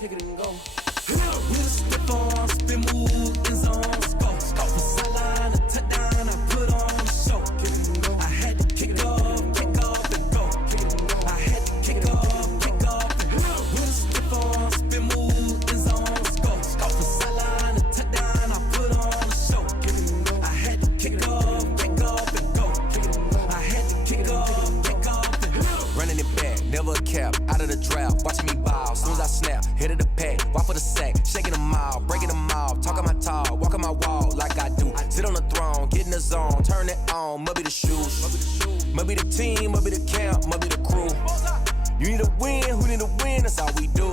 kick it and go. With a stiff arm, spin move, in zones, go. From sideline to touchdown, I put on a show. I had to kick off and go. I had to kick off and go. With a stiff arm, spin move, in zones, go. From sideline to touchdown, I put on a show. I had to kick off and go. I had to kick off and go. Running it back, never a cap, out of the draft, watching me ball. Soon as I snap, hit of the pack, walk for the sack, shaking them all, breaking them all, talking my talk, walking my wall like I do. Sit on the throne, get in the zone, turn it on, must be the shoes, must be the team, must be the camp, must be the crew. You need a win, who need a win, that's all we do.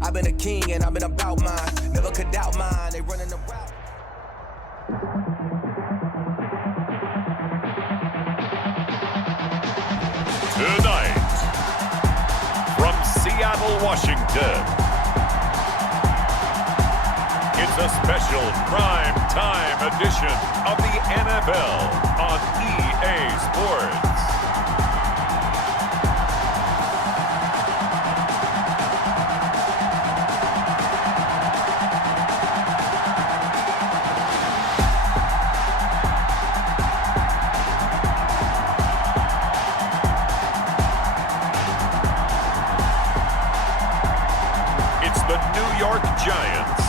I've been a king and I've been about mine, never could doubt mine, they running the route. Tonight, from Seattle, Washington, it's a special prime time edition of the NFL on EA Sports. The New York Giants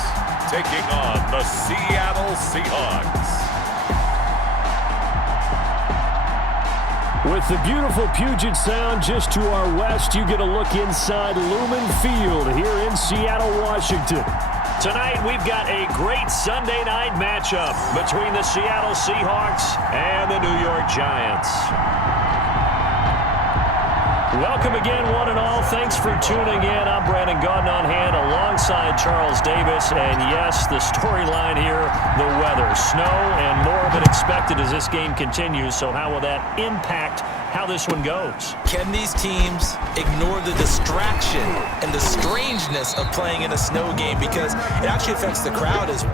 taking on the Seattle Seahawks. With the beautiful Puget Sound just to our west, you get a look inside Lumen Field here in Seattle, Washington. Tonight, we've got a great Sunday night matchup between the Seattle Seahawks and the New York Giants. Welcome again, one and all. Thanks for tuning in. I'm Brandon Gaudin on hand alongside Charles Davis. And yes, the storyline here, the weather. Snow and more than expected as this game continues. So how will that impact how this one goes? Can these teams ignore the distraction and the strangeness of playing in a snow game? Because it actually affects the crowd as well.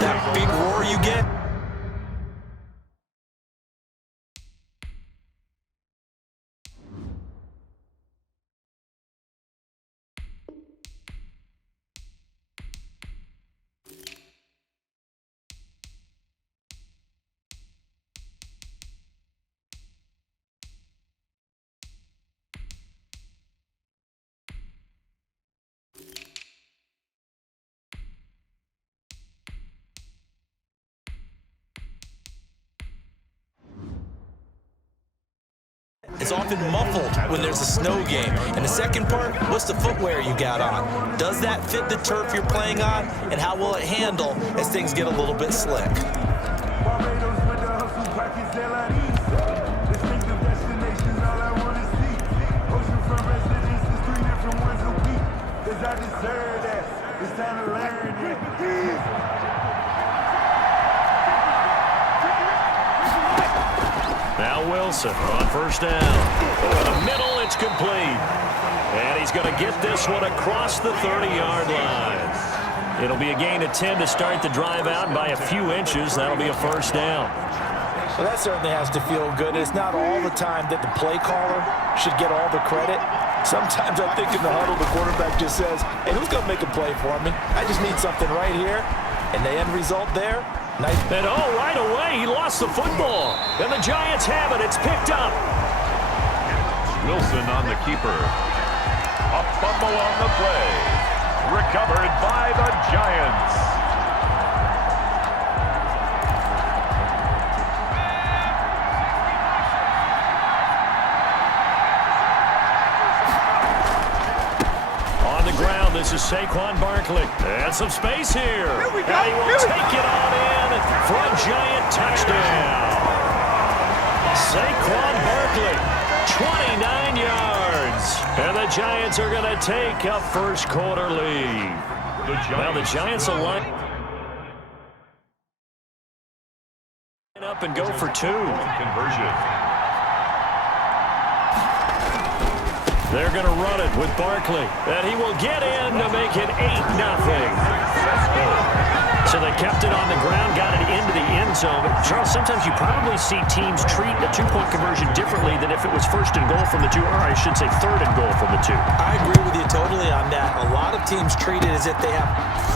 That big roar you get. It's often muffled when there's a snow game. And the second part, what's the footwear you got on? Does that fit the turf you're playing on? And how will it handle as things get a little bit slick? Now Wilson on first down. Over the middle, it's complete. And he's going to get this one across the 30-yard line. It'll be a gain of 10 to start the drive out by a few inches. That'll be a first down. Well, that certainly has to feel good. It's not all the time that the play caller should get all the credit. Sometimes I think in the huddle, the quarterback just says, hey, who's going to make a play for me? I just need something right here. And the end result there, nice. And right away, he lost the football. And the Giants have it. It's picked up. Wilson on the keeper. A fumble on the play. Recovered by the Giants. On the ground, this is Saquon Barkley. And some space here. And he will take it on in for a Giant touchdown. Saquon Barkley, 29 yards. And the Giants are going to take a first quarter lead. Now the Giants will line up and go for two. Conversion. They're going to run it with Barkley. And he will get in to make it 8-0. So they kept it on the ground, got it into the end zone. But Charles, sometimes you probably see teams treat a two-point conversion differently than if it was first and goal from the 2, or I should say third and goal from the 2. I agree with you totally on that. A lot of teams treat it as if they have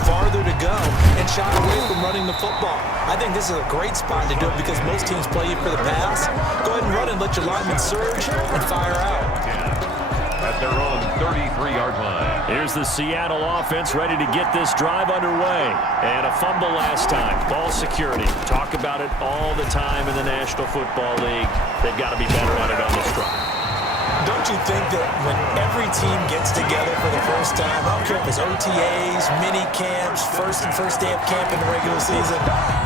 farther to go and shy away from running the football. I think this is a great spot to do it because most teams play you for the pass. Go ahead and run and let your linemen surge and fire out. At their own 33-yard line. Here's the Seattle offense ready to get this drive underway. And a fumble last time. Ball security. Talk about it all the time in the National Football League. They've got to be better at it on this drive. Don't you think that when every team gets together for the first time, I don't care if it's OTAs, mini camps, first day of camp in the regular season,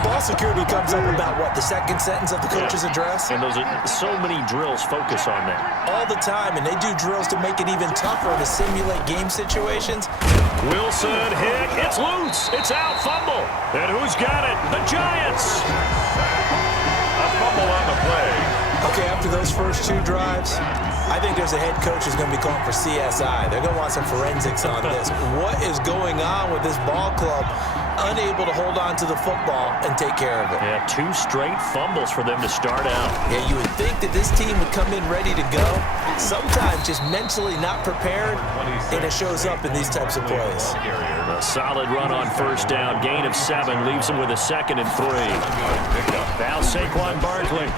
ball security comes up about, what, the second sentence of the coach's address? And those are so many drills focus on that. All the time, and they do drills to make it even tougher to simulate game situations. Wilson hit. It's loose. It's out. Fumble. And who's got it? The Giants. A fumble on the play. Okay, after those first 2 drives, I think there's a head coach who's going to be calling for CSI. They're going to want some forensics on this. What is going on with this ball club? Unable to hold on to the football and take care of it. Yeah, 2 straight fumbles for them to start out. Yeah, you would think that this team would come in ready to go. Sometimes just mentally not prepared, and it shows up in these types of plays. A solid run on first down. Gain of 7 leaves him with a 2nd and 3. Now Saquon Barkley.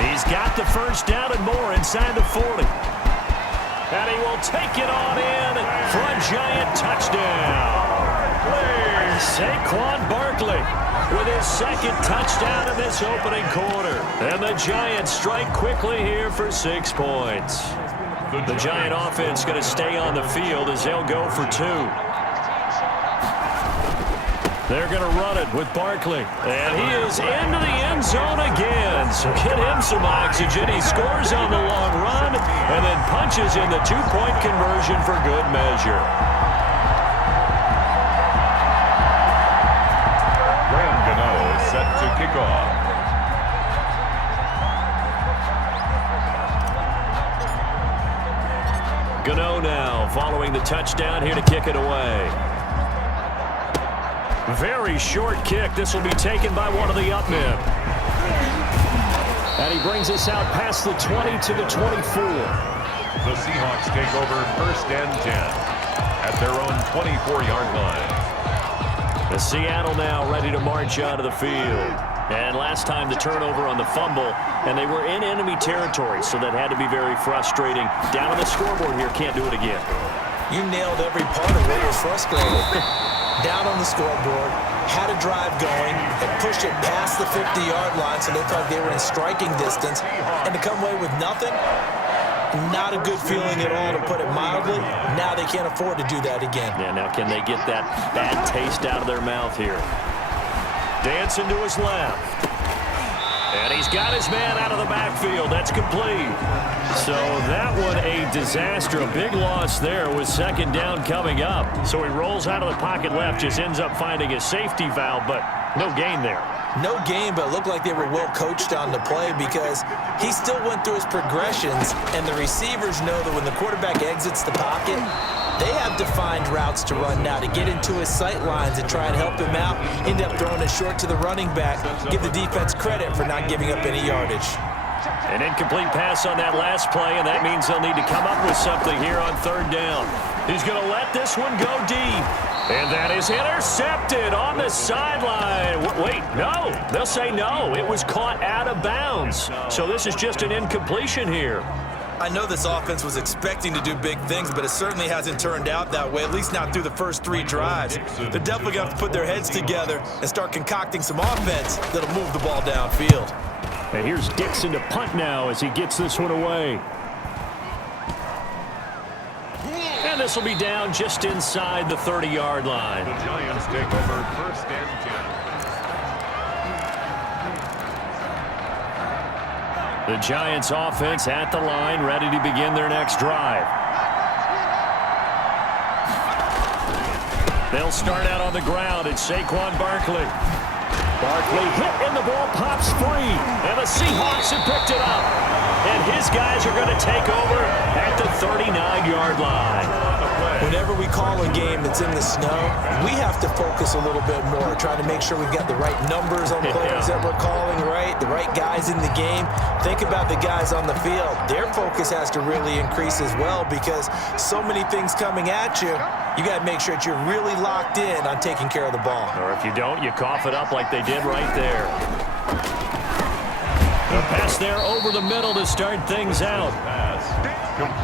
He's got the first down and more inside the 40. And he will take it on in for a Giant touchdown. Saquon Barkley with his 2nd touchdown in this opening quarter. And the Giants strike quickly here for 6 points. The Giant offense going to stay on the field as they'll go for 2. They're going to run it with Barkley. And he is into the end zone again. So get him some oxygen. He scores on the long run and then punches in the 2-point conversion for good measure. Set to kick off. Gano now following the touchdown here to kick it away. Very short kick. This will be taken by one of the up men. And he brings us out past the 20 to the 24. The Seahawks take over 1st and 10 at their own 24-yard line. The Seattle now ready to march out of the field. And last time the turnover on the fumble, and they were in enemy territory, so that had to be very frustrating. Down on the scoreboard here, can't do it again. You nailed every part of what was frustrating. Down on the scoreboard, had a drive going, and pushed it past the 50-yard line, so they thought they were in striking distance, and to come away with nothing, not a good feeling at all, to put it mildly. Now they can't afford to do that again. Yeah, now can they get that bad taste out of their mouth here? Dancing to his left. And he's got his man out of the backfield. That's complete. So that one a disaster. A big loss there with 2nd down coming up. So he rolls out of the pocket left, just ends up finding a safety valve, but no gain there. No game, but it looked like they were well coached on the play because he still went through his progressions, and the receivers know that when the quarterback exits the pocket, they have defined routes to run now to get into his sight lines and try and help him out. End up throwing it short to the running back. Give the defense credit for not giving up any yardage. An incomplete pass on that last play, and that means they'll need to come up with something here on 3rd down. He's going to let this one go deep. And that is intercepted on the sideline. Wait, no. They'll say no. It was caught out of bounds. So this is just an incompletion here. I know this offense was expecting to do big things, but it certainly hasn't turned out that way, at least not through the first 3 drives. They're definitely going to have to put their heads together and start concocting some offense that'll move the ball downfield. And here's Dixon to punt now as he gets this one away. And this will be down just inside the 30-yard line. The Giants take over 1st and 10. The Giants offense at the line, ready to begin their next drive. They'll start out on the ground. It's Saquon Barkley. Barkley hit and the ball pops free. And the Seahawks have picked it up. And his guys are going to take over at the 39-yard line. Whenever we call a game that's in the snow, we have to focus a little bit more, trying to make sure we've got the right numbers on players that we're calling, right? The right guys in the game. Think about the guys on the field. Their focus has to really increase as well because so many things coming at you. You got to make sure that you're really locked in on taking care of the ball. Or if you don't, you cough it up like they did right there. A pass there over the middle to start things out.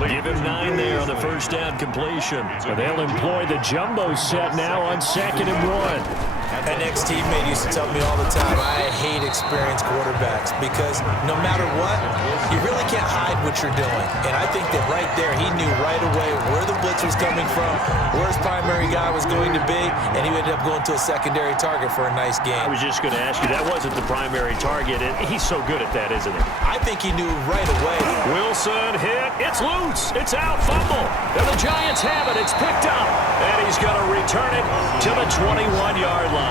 Give him 9 there on the first down completion. So they'll employ the jumbo set now on 2nd and 1. An ex-teammate used to tell me all the time, I hate experienced quarterbacks because no matter what, you really can't hide what you're doing. And I think that right there, he knew right away where the blitz was coming from, where his primary guy was going to be, and he ended up going to a secondary target for a nice game. I was just going to ask you, that wasn't the primary target, and he's so good at that, isn't he? I think he knew right away. Wilson hit. It's loose. It's out. Fumble. And the Giants have it. It's picked up. And he's going to return it to the 21-yard line.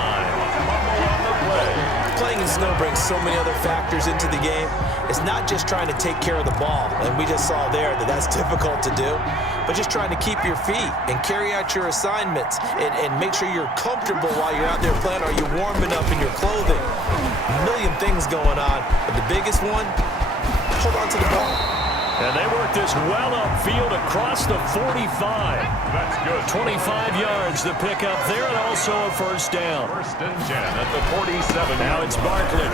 Playing in snow brings so many other factors into the game. It's not just trying to take care of the ball, and we just saw there that that's difficult to do, but just trying to keep your feet and carry out your assignments and make sure you're comfortable while you're out there playing. Are you warm enough in your clothing? A million things going on, but the biggest one, hold on to the ball. And they work this well upfield across the 45. That's good. 25 yards the pickup there, and also a first down. 1st and 10 at the 47. Now it's Barkley.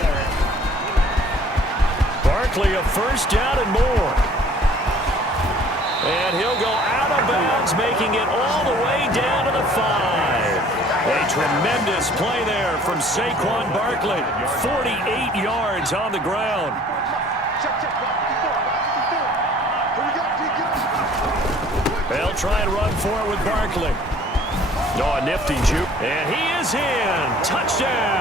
Barkley a first down and more. And he'll go out of bounds, making it all the way down to the 5. A tremendous play there from Saquon Barkley. 48 yards on the ground. They'll try and run for it with Barkley. Oh, a nifty juke. And he is in. Touchdown.